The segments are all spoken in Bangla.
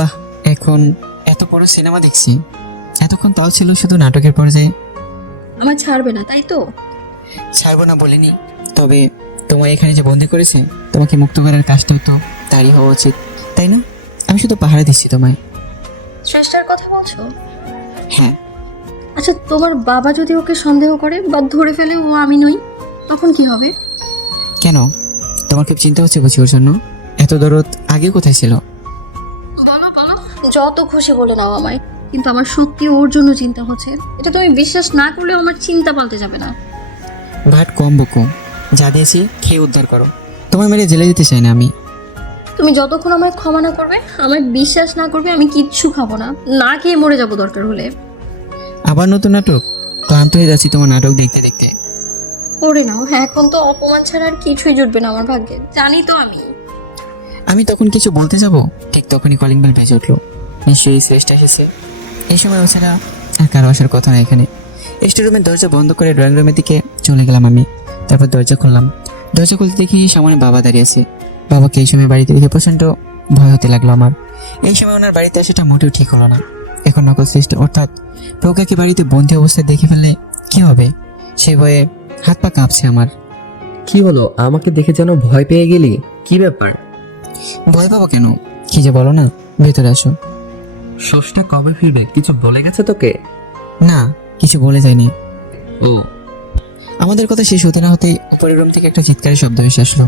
বাহ, এখন এত বড় সিনেমা দেখছি। এতক্ষণ তল ছিল শুধু নাটকের পর্যায়ে। আমার ছাড়বে না, তাই তো? ছাড়বো না বলিনি, তবে তোমার এখানে যে বন্দি করেছে, তোমাকে মুক্ত করার কাজটাও তো তারই হওয়া উচিত, তাই না? আমি শুধু পাহারা দিচ্ছি তোমায়। শ্রেষ্ঠার কথা বলছো? হ্যাঁ। আচ্ছা, তোমার বাবা যদি ওকে সন্দেহ করে বা ধরে ফেলে ও আমি নই, তখন কি হবে? কেন, তোমার খুব চিন্তা হচ্ছে বুঝি ওর জন্য? এত দরদ আগে কোথায় ছিল? বলো বলো, যত খুশি বলে নাও আমায়, কিন্তু আমার সত্যি ওর জন্য চিন্তা হচ্ছে। এটা তুমি বিশ্বাস না করলেও আমার চিন্তা পাল্টে যাবে না। ভাট কম বকো, যা দিয়েছি খেয়ে উদ্ধার করো। তোমার মেরে জেলে দিতে চাই না আমি। তুমি যতক্ষণ আমায় ক্ষমা না করবে, আমায় বিশ্বাস না করবে, আমি কিচ্ছু খাবো না, না খেয়ে মরে যাবো দরকার হলে। আবার নতুন নাটক? ক্লান্ত হয়ে যাচ্ছি তোমার নাটক দেখতে দেখতে। করে নাও, এখন তো অপমান ছাড়া আর কিছুই জুটবে না আমার ভাগ্যে, জানি তো আমি। আমি তখন কিছু বলতে যাব, ঠিক তখনই কলিং বেল বেজে উঠলো। নিশ্চয়ই শ্রেষ্ঠা এসেছে। এই সময় ওছাড়া আর কারো আসার কথা না এখানে। স্টোর রুমের দরজা বন্ধ করে ড্রয়িং রুমের দিকে চলে গেলাম আমি। তারপর দরজা খুললাম। দরজা খুলতে দেখি সামনে বাবা দাঁড়িয়ে আছে। বাবাকে এই সময় বাড়িতে দেখে প্রচণ্ড ভয় হতে লাগলো আমার। এই সময় ওনার বাড়িতে আসাটা মোটেও ঠিক হলো না। এখন নকল শ্রেষ্ঠ অর্থাৎ প্রজ্ঞাকে বাড়িতে বন্দি অবস্থায় দেখে ফেললে কি হবে, সে ভয়ে হাত পা কাঁপছে আমার। কি হলো, আমাকে দেখে যেন ভয় পেয়ে গেলি? কি ব্যাপার? ভয় পাবো কেন, কি যে বলো না, ভেতরে আসো। ষষ্ঠটা কবে ফিরবে, কিছু বলে গেছে তোকে? না, কিছু বলে যায়নি। ও, আমাদের কথা শেষ হতে না হতেই উপরের রুম থেকে একটা চিৎকারের শব্দ ভেসে আসলো।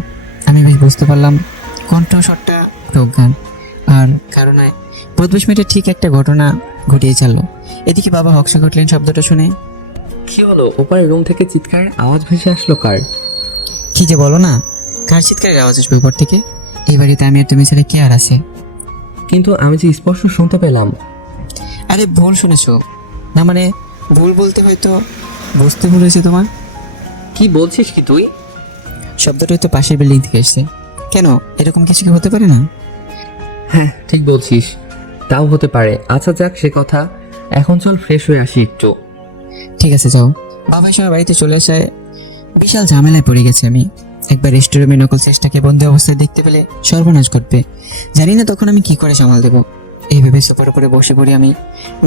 আমি বেশ বুঝতে পারলাম কণ্ঠস্বরটা প্রজ্ঞান, আর কারণে প্রদবেশ মেয়েটা ঠিক একটা ঘটনা ঘটিয়ে ছাড়লো। এদিকে বাবা হকসে ঘটলেন শব্দটা শুনে। কি হলো, ওপারের রুম থেকে চিৎকারের আওয়াজ ভেসে আসলো কার? কি যে বলো না, কার চিৎকারের আওয়াজ আসবে ঘর থেকে? এই বাড়িতে আমি আর তুমি ছাড়া কে আর আছে? কিন্তু আমি যে স্পষ্ট শুনতে পেলাম। আরে ভুল শুনেছো, না মানে ভুল বলতে হয়তো বুঝতে ভুল হয়েছে তোমার। কি বলছিস কি তুই? শব্দটা হয়তো পাশের বিল্ডিং থেকে এসছে। কেন, এরকম কিছু কি হতে পারে না? হ্যাঁ, ঠিক বলছিস, তাও হতে পারে। আচ্ছা যাক সে কথা, এখন চল ফ্রেশ হয়ে আসি একটু। ঠিক আছে, যাও। বাবা এই সময় বাড়িতে চলে আসায় বিশাল ঝামেলায় পড়ে গেছে আমি। একবার রেস্টুরেন্টে নকল চেষ্টাকে বন্ধু অবস্থায় দেখতে পেলে সর্বনাশ ঘটবে। জানি না তখন আমি কি করে সামাল দেবো। এই ভেবে সোফার উপরে বসে পড়ি আমি।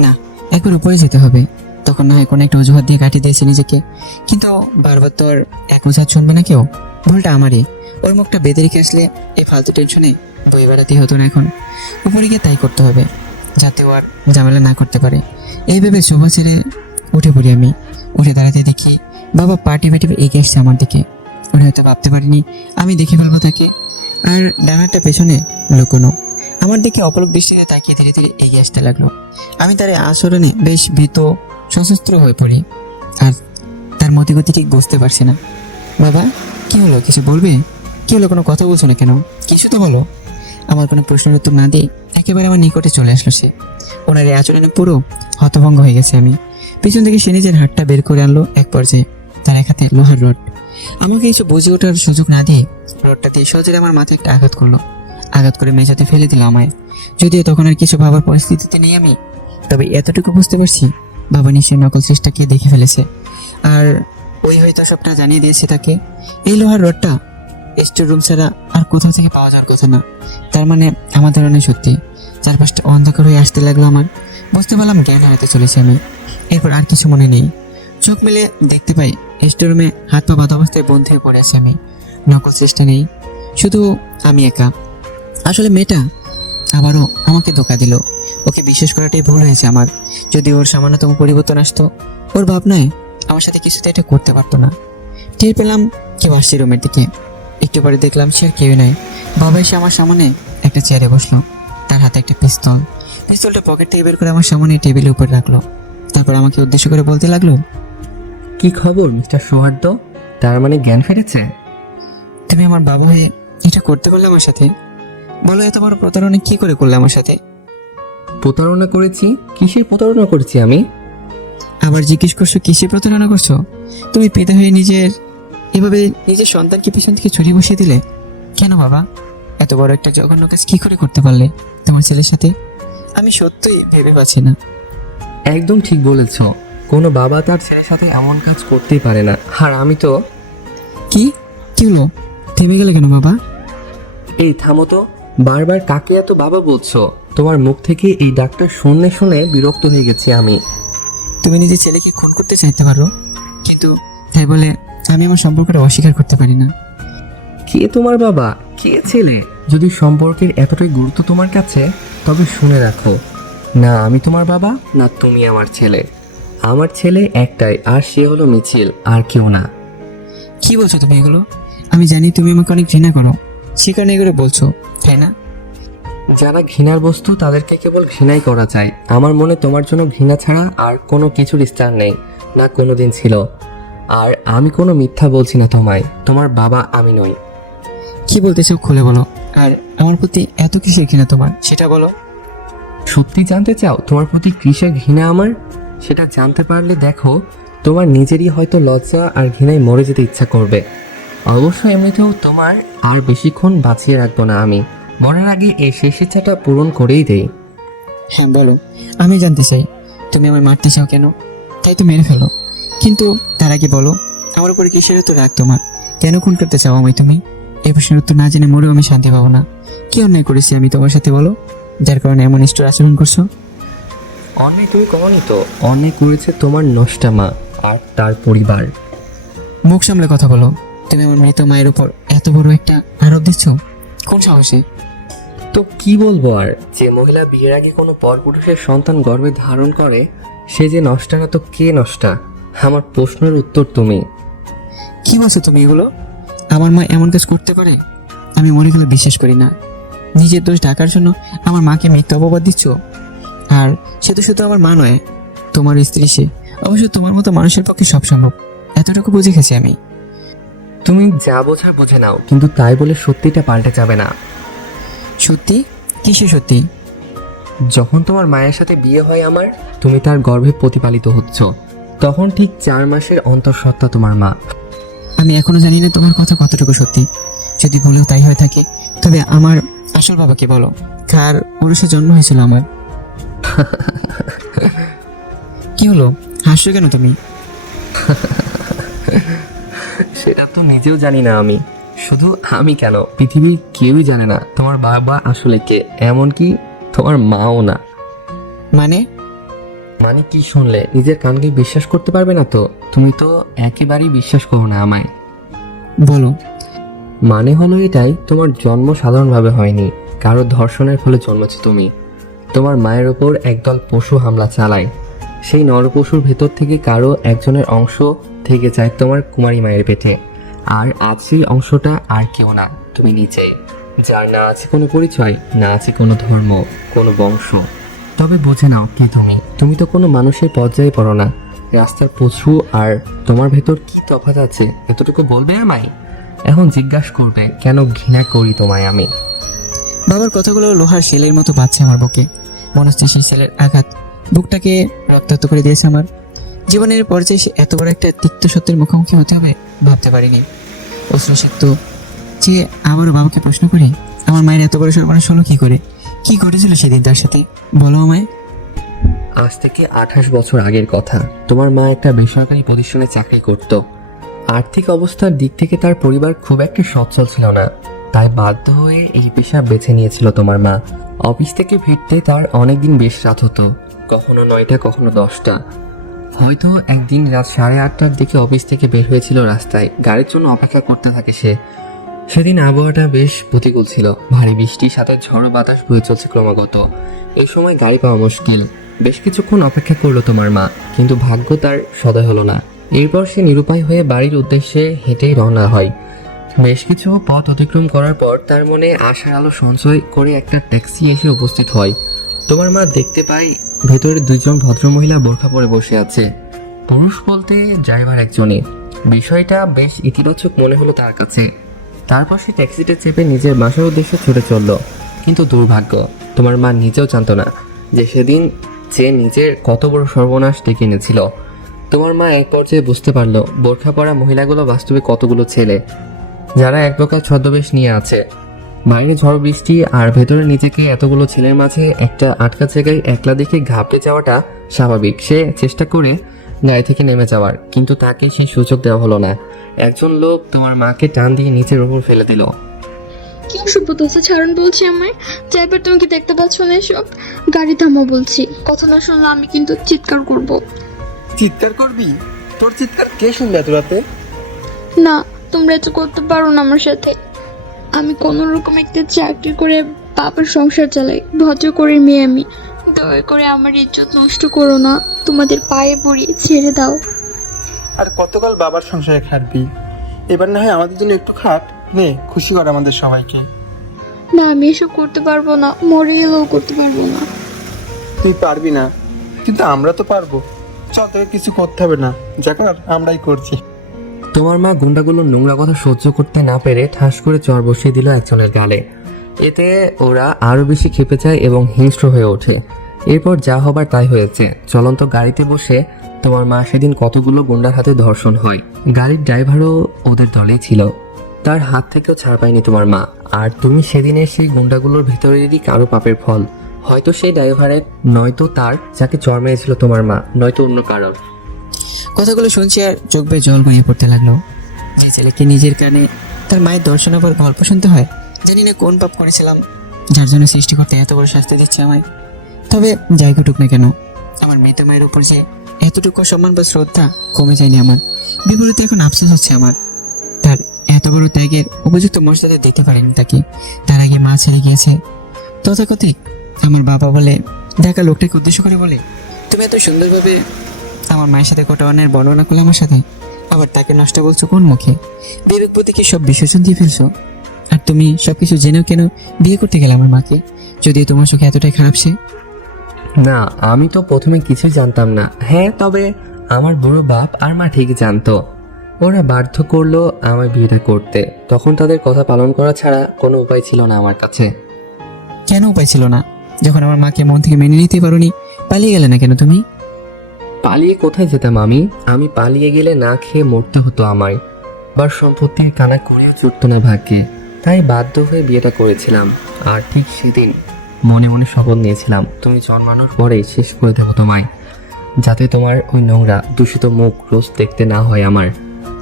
না, একবার উপরে যেতে হবে, তখন না হয় কোনো একটা অজুহাত দিয়ে কাটিয়ে দিয়েছে নিজেকে। কিন্তু বারবার তো আর এক অজুহাত শুনবে না কেউ। ভুলটা আমারই। ওর মুখটা বেঁধে রেখে আসলে এই ফালতু টেনশনে বই বেড়াতেই হতো না। এখন উপরে গিয়ে তাই করতে হবে, যাতে ও আর ঝামেলা না করতে পারে। এই ভেবে সোফা ছেড়ে উঠে পড়ি আমি। উঠে দাঁড়াতে দেখি বাবা পাটি পাটি এগিয়ে আসছে আমার দিকে। উনি হয়তো ভাবতে পারিনি আমি দেখে ফেলবো তাকে। আর ডানারটা পেছনে লুকোনো। আমার দিকে অপলক দৃষ্টিতে তাকিয়ে ধীরে ধীরে এগিয়ে আসতে লাগলো। আমি তার এই আচরণে বেশ ভীত সশস্ত্র হয়ে পড়ি, আর তার মতিগতি ঠিক বুঝতে পারছি না। বাবা, কি হলো, কিছু বলবে? কি হলো, কোনো কথা বলছো না কেন? কিছু তো বলো। আমার কোনো প্রশ্নের উত্তর না দিয়ে একেবারে আমার নিকটে চলে আসলো সে। ওনার এই আচরণে পুরো হতভঙ্গ হয়ে গেছে আমি। পিছন থেকে সে নিজের হাতটা বের করে আনলো এক পর্যায়ে, তার এক হাতে লোহার রড। আমাকে কিছু বুঝে ওঠার সুযোগ না দিয়ে রডটা দিয়ে সজোরে আমার মাথায় একটা আঘাত করলো। আঘাত করে মেঝেতে ফেলে দিল আমায়। যদিও তখন আর কিছু ভাবার পরিস্থিতিতে নেই আমি, তবে এতটুকু বুঝতে পারছি বাবা নিশ্চয়ই নকল চেষ্টাকে দেখে ফেলেছে, আর ওই হয়তো সবটা জানিয়ে দিয়েছে তাকে। এই লোহার রডটা স্টোর রুম ছাড়া আর কোথাও থেকে পাওয়া যাওয়ার কথা না। তার মানে আমার ধারণা সত্যি। চারপাশটা অন্ধকার হয়ে আসতে লাগলো আমার। বুঝতে পারলাম জ্ঞান হারাতে চলেছি আমি। এরপর আর কিছু মনে নেই। চোখ মেলে দেখতে পাই স্টোর রুমে হাত পা বাঁধা অবস্থায় বন্ধ হয়ে পড়ে আছি আমি। নকল চেষ্টা নেই, শুধু আমি একা। আসলে মেয়েটা আবারও আমাকে ধোঁকা দিল। ওকে বিশ্বাস করাটাই ভুল হয়েছে আমার। যদি ওর সামান্যতম পরিবর্তন আসতো, ওর ভাবনায় আমার সাথে কিছুতে এটা করতে পারতো না। টের পেলাম কেউ আসছে রুমের দিকে। একটু পরে দেখলাম সে আর কেউই নয়। বাবা এসে আমার সামনে একটা চেয়ারে বসলো। তার হাতে একটা পিস্তল। পিস্তলটা পকেট থেকে বের করে আমার সামনে টেবিলের উপর রাখলো। তারপর আমাকে উদ্দেশ্য করে বলতে লাগলো, কি খবর মিস্টার সৌহার্দ্য? তার মানে জ্ঞান ফিরেছে? তুমি আমার বাবা হয়ে এটা করতে পারলে আমার সাথে? বলো, এত বড় প্রতারণা কি করে করলে আমার সাথে? প্রতারণা করেছি? কিসের প্রতারণা করেছি আমি? আবার জিজ্ঞেস করছো কিসে প্রতারণা করছো? তুমি পিতা হয়ে এভাবে নিজের সন্তানকে পিছন থেকে ছড়িয়ে বসিয়ে দিলে কেন বাবা? এত বড় একটা জঘন্য কাজ কি করে করতে পারলে তোমার ছেলের সাথে? আমি সত্যিই ভেবে পাচ্ছি না। একদম ঠিক বলেছ, কোনো বাবা তার ছেলের সাথে এমন কাজ করতেই পারে না। আর আমি তো... কি কি হলো, থেমে গেলে কেন বাবা? এই থামো তো, বারবার কাকে এত বাবা বলছো? তোমার মুখ থেকে এই ডাকটা শুনে শুনে বিরক্ত হয়ে গেছি আমি। তুমি নিজের ছেলেকে খুন করতে চাইতে পারো, কিন্তু তাই বলে আমি আমার সম্পর্কটা অস্বীকার করতে পারি না। কে তোমার বাবা, কে ছেলে? যদি সম্পর্কের এতটাই গুরুত্ব তোমার কাছে, তবে শুনে রাখো, না আমি তোমার বাবা, না তুমি আমার ছেলে। আমার ছেলে একটাই, আর সে হলো মিছিল, আর কেউ না। কি বলছো তুমি এগুলো? আমি জানি তুমি আমাকে অনেক ঘৃণা করো, সে কারণে এগুলো বলছো, তাই না? যারা ঘৃণার বস্তু তাদেরকে কেবল ঘৃণাই করা যায়। আমার মনে তোমার জন্য ঘৃণা ছাড়া আর কোনো কিছুর স্থান নেই, না কোনোদিন ছিল। আর আমি কোনো মিথ্যা বলছি না তোমায়, তোমার বাবা আমি নই। কি বলতে চাও খুলে বলো। আর আমার প্রতি এত কিসের ঘৃণা তোমার, সেটা বলো। সত্যি জানতে চাও তোমার প্রতি কিসের ঘৃণা আমার? সেটা জানতে পারলে দেখো, তোমার নিজেরই হয়তো লজ্জা আর ঘৃণায় মরে যেতে ইচ্ছা করবে। অবশ্য এমনিতেও তোমার আর বেশিক্ষণ বাঁচিয়ে রাখবো না আমি, মরার আগে এই শেষ ইচ্ছাটা পূরণ করেই দেই। হ্যাঁ বলো, আমি জানতে চাই তুমি আমায় মারতে চাও কেন? তাই তো মেরে ফেলো, কিন্তু তার আগে বলো আমার উপরে কিসের তো রাগ তোমার? কেন খুন করতে চাও আমায় তুমি? এই প্রশ্নের উত্তর না জেনে মরেও আমি শান্তি পাবো না। কি অন্যায় করেছি আমি তোমার সাথে বলো, যার কারণে এমন নিষ্ঠুর আচরণ করছো? অন্যায় তুমি করনি তো, অন্যায় করেছে তোমার নষ্টা মা আর তার পরিবার। মুখ সামলে কথা বলো। তুমি আমার মৃত মায়ের উপর এত বড় একটা আরোপ দিচ্ছ, কোন সাহসে? তো কি বলবো আর, যে মহিলা বিয়ের আগে কোনো পরপুরুষের সন্তান গর্ভে ধারণ করে, সে যে নষ্টা না তো কে নষ্টা? আমার প্রশ্নের উত্তর তুমি। কি বলছো তুমি এগুলো? আমার মা এমন কাজ করতে পারে? আমি মরে গেলে বিশ্বাস করি না। নিজের দোষ ঢাকার জন্য আমার মাকে মিথ্যা অপবাদ দিচ্ছ। আর সে তো শুধু আমার মা নয়, তোমার স্ত্রী সে। অবশ্য তোমার মতো মানুষের পক্ষে সব সম্ভব, এতটুকু বুঝে গেছি আমি। তুমি যা বোঝার বুঝে নাও, কিন্তু তাই বলে সত্যিটা পাল্টে যাবে না। সত্যি? কিসে সত্যি? যখন তোমার মায়ের সাথে বিয়ে হয় আমার, তুমি তার গর্ভে প্রতিপালিত হচ্ছ, তখন ঠিক 4 মাসের অন্তঃসত্ত্বা তোমার মা। আমি এখনো জানি না তোমার কথা কতটুকু সত্যি। যদি ভুলেও তাই হয়ে থাকে, তবে আমার আসল বাবাকে বলো, কার পুরুষে জন্ম হয়েছিল আমার। কি হলো, হাসছো কেন তুমি? সেটা তো নিজেও জানি না আমি। শুধু আমি কেন, পৃথিবীর কেউই জানে না তোমার বাবা আসলে কে, এমনকি তোমার মাও না। মানে? মানে কি শুনলে নিজের কানকে বিশ্বাস করতে পারবে না তো? তুমি তো একেবারেই বিশ্বাস করো না আমায়। বলো। মানে হলো এটাই, তোমার জন্ম সাধারণভাবে হয়নি, কারো ধর্ষণের ফলে জন্মেছো তুমি। তোমার মায়ের ওপর একদল পশু হামলা চালায়, সেই নরপশুর ভেতর থেকে কারো একজনের অংশ থেকে যায় তোমার কুমারী মায়ের পেটে। আর আজ সেই অংশটা আর কেউ না, তুমি নিজেই, যার না আছে কোনো পরিচয়, না আছে কোনো ধর্ম, কোনো বংশ। তবে বুঝে নাও কি তুমি, তুমি তো কোনো মানুষের পর্যায়ে পড়ো না, রাস্তার পশু। আর তোমার ভেতর কি তফাৎ আছে এতটুকু বলবে আমায়? এখন জিজ্ঞাসা করবে কেন ঘৃণা করি তোমায় আমি? বাবার কথাগুলো লোহার সেলের মতো বাজছে আমার বুকে। মনে হচ্ছে সেই সেলের আঘাত বুকটাকে রক্তাক্ত করে দিয়েছে আমার। জীবনের পর্যায়ে সে এত বড় একটা তিক্ত সত্যের মুখোমুখি হতে হবে ভাবতে পারিনি। অশ্রুসিক্ত যে আবারও বাবাকে প্রশ্ন করি, আমার মায়ের এত বড় সর্বনাশ হলো কি করে? কি ঘটেছিল সেদিন তার সাথে, বলো আমায়। আজ থেকে 28 বছর আগের কথা। তোমার মা একটা বেসরকারি প্রতিষ্ঠানে চাকরি করত। আর্থিক অবস্থার দিক থেকে তার পরিবার খুব একটা সচ্ছল ছিল না, তাই বাধ্য হয়ে এই পেশা বেছে নিয়েছিল তোমার মা। অফিস থেকে ফিরতে তার অনেকদিন বেশ রাত হতো, কখনো 9টা, কখনো 10টা। হয়তো একদিন রাত 8:30টার দিকে অফিস থেকে বের হয়েছিল রাস্তায়, গাড়ির জন্য অপেক্ষা করতে থাকে সে। সেদিন আবহাওয়াটা বেশ প্রতিকূল ছিল, ভারী বৃষ্টির সাথে ঝড়ো বাতাস বয়ে চলছে ক্রমাগত। এই সময় গাড়ি পাওয়া মুশকিল। বেশ কিছুক্ষণ অপেক্ষা করলো তোমার মা, কিন্তু ভাগ্য তার সদয় হলো না। এরপর সে নিরুপায় হয়ে বাড়ির উদ্দেশ্যে হেঁটেই রওনা হয়। বেশ কিছু পথ অতিক্রম করার পর তার মনে আশার আলো সঞ্চয় করে একটা ট্যাক্সি এসে উপস্থিত হয়। তোমার মা দেখতে পায় ভেতরে 2জন ভদ্রমহিলা বোরখা পরে বসে আছে। পুরুষ বলতে ড্রাইভার একজনই। বিষয়টা বেশ ইতিবাচক মনে হলো তার কাছে। তারপর সে ট্যাক্সিতে চেপে নিজের বাসার উদ্দেশ্যে ছুটে চলল। কিন্তু দুর্ভাগ্য, তোমার মা নিজেও জানতো না যে সেদিন যে নিজের কত বড় সর্বনাশ ডেকে এনেছিল। তোমার মা এক পর্যায়ে বুঝতে পারলো বোরখা পরা মহিলাগুলো বাস্তবে কতগুলো ছেলে, যারা এক প্রকার ছদ্মবেশ নিয়ে আছে। বাইরে ঝড় বৃষ্টি আর ভেতরে নিজেকে এতগুলো ছেলের মাঝে একটা আটকা জায়গায় একলা দেখে ঘাবড়ে যাওয়াটা স্বাভাবিক। সে চেষ্টা করে গাড়ি থেকে নেমে যাওয়ার, কিন্তু তাকে সেই সুযোগ দেওয়া হলো না। একজন লোক তোমার মাকে টান দিয়ে নিচের ওপর ফেলে দিল। কি কি অসভ্যতা আছে, ছাড়ুন বলছি আমায়। ড্রাইভার, তুমি কি দেখতে পাচ্ছ না এসব? গাড়ি থামো বলছি। কথা না শুনলে আমি কিন্তু চিৎকার করব। চিৎকার করবি? তোর চিৎকার কে শুনবে এত রাতে? না, তোমরা এটা করতে পারো না আমার সাথে। আমি কোনো রকম একটা চাকরি করে বাবার সংসার চালাই, ভদ্র করে মেয়ে আমি। দয়া করে আমার ইজ্জত নষ্ট করো না, তোমাদের পায়ে পড়ি, ছেড়ে দাও। আর কতকাল বাবার সংসারে খাটবি? এবার না হয় আমাদের জন্য একটু খাট, নে খুশি কর আমাদের সবাইকে। না, আমি এসব করতে পারবো না, মরে গেলেও করতে পারবো না। তুই পারবি না, কিন্তু আমরা তো পারবো। চল, তোকে কিছু করতে হবে না, যা করার আমরাই করছি। তোমার মা গুন্ডাগুলোর নোংরা কথা সহ্য করতে না পেরে ঠাস করে চর বসিয়ে দিল একজনের গালে। এতে ওরা আরো বেশি ক্ষেপে যায় এবং হিংস্র হয়ে ওঠে। এরপর যা হবার তাই হয়েছে। চলন্ত গাড়িতে বসে তোমার মা সেদিন কতগুলো গুন্ডার হাতে ধর্ষণ হয়। গাড়ির ড্রাইভারও ওদের দলেই ছিল, তার হাত থেকেও ছাড় পায়নি তোমার মা। আর তুমি সেদিনের সেই গুন্ডাগুলোর ভিতরেরই কারো পাপের ফল। হয়তো সেই ড্রাইভারের, নয়তো তার যাকে চর মেরেছিল তোমার মা, নয়তো অন্য কারোর। কথাগুলো শুনছি আর চোখ বেয়ে জল গড়িয়ে পড়তে লাগলো। যে ছেলেকে নিজের কানে তার মায়ের দর্শন আবার গল্প শুনতে হয়, জানি না কোন পাপ করেছিলাম যার জন্য সৃষ্টি করতে এত বড় শাস্তি দিচ্ছে আমায়। তবে যাই ঘটুক না কেন, আমার মৃত মায়ের উপর যে এতটুকু সম্মান বা শ্রদ্ধা কমে যায়নি আমার। বিপরীতে এখন আফসোস হচ্ছে আমার, তার এত বড় ত্যাগের উপযুক্ত মর্যাদা দিতে পারেনি তাকে। তার আগে মা ছেড়ে গিয়েছে তথাকথিত আমার বাবা বলে দেখা লোকটাকে উদ্দেশ্য করে বলে, তুমি এত সুন্দরভাবে আমার মায়ের সাথে কটাওয়ানের বর্ণনা করলে আমার সাথে, আবার তাকে নষ্ট বলছো কোন মুখে? বিবেক প্রতি কি সব বিসর্জন দিয়ে ফেলছো? আর তুমি সবকিছু জেনেও কেন বিয়ে করতে গেলে আমার মাকে, যদিও তোমার চোখে এতটাই খারাপ সে? না, আমি তো প্রথমে কিছুই জানতাম না। হ্যাঁ, তবে আমার বুড়ো বাপ আর মা ঠিক জানতো। ওরা বাধ্য করলো আমার বিয়েটা করতে। তখন তাদের কথা পালন করা ছাড়া কোনো উপায় ছিল না আমার কাছে। কেন উপায় ছিল না? যখন আমার মাকে মন থেকে মেনে নিতে পারোনি, পালিয়ে গেলে না কেন তুমি? পালিয়ে কোথায় যেতাম আমি পালিয়ে গেলে না খেয়ে মরতে হতো আমায়। আবার সম্পত্তির কানা করেও জুটতো না ভাগ্যে। তাই বাধ্য হয়ে বিয়েটা করেছিলাম। আর ঠিক সেদিন মনে মনে শপথ নিয়েছিলাম, তুমি জন্মানোর পরে শেষ করে দেবো তোমায়, যাতে তোমার ওই নোংরা দূষিত মুখ রোজ দেখতে না হয় আমার।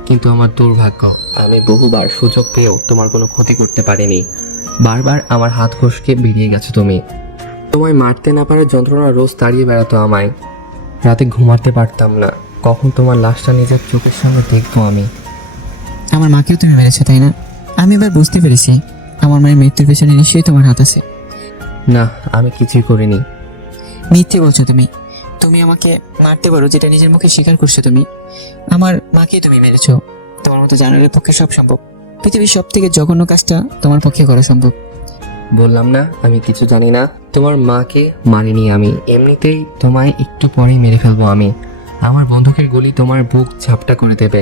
কিন্তু আমার দুর্ভাগ্য, আমি বহুবার সুযোগ পেয়েও তোমার কোনো ক্ষতি করতে পারিনি। বারবার আমার হাত ঘষকে বেরিয়ে গেছো তুমি। তোমায় মারতে না পারার যন্ত্রণা রোজ তাড়িয়ে বেড়াতো আমায়। রাতে ঘুমাতে পারতাম না, কখন তোমার লাশটা নিজের চোখের সামনে দেখবো আমি। আমার মাকেও তুমি মেরেছো, তাই না? আমি এবার বুঝতে পেরেছি, আমার মায়ের মৃত্যুর পেছনে নিশ্চয়ই তোমার হাত আছে। না, আমি কিছুই করিনি। মিথ্যে বলছো তুমি। তুমি আমাকে মারতে পারো, যেটা নিজের মুখে স্বীকার করছো তুমি। আমার মাকে তুমি মেরেছো। তোমার মতো জানোয়ারের পক্ষে সব সম্ভব। পৃথিবীর সব থেকে জঘন্য কাজটা তোমার পক্ষে করা সম্ভব। বললাম না আমি কিছু জানি না। তোমার মাকে মারিনি আমি, এমনিতেই তোমায় একটু পরেই মেরে ফেলবো আমি। আমার বন্দুকের গুলি তোমার বুক ঝাপটা করে দেবে।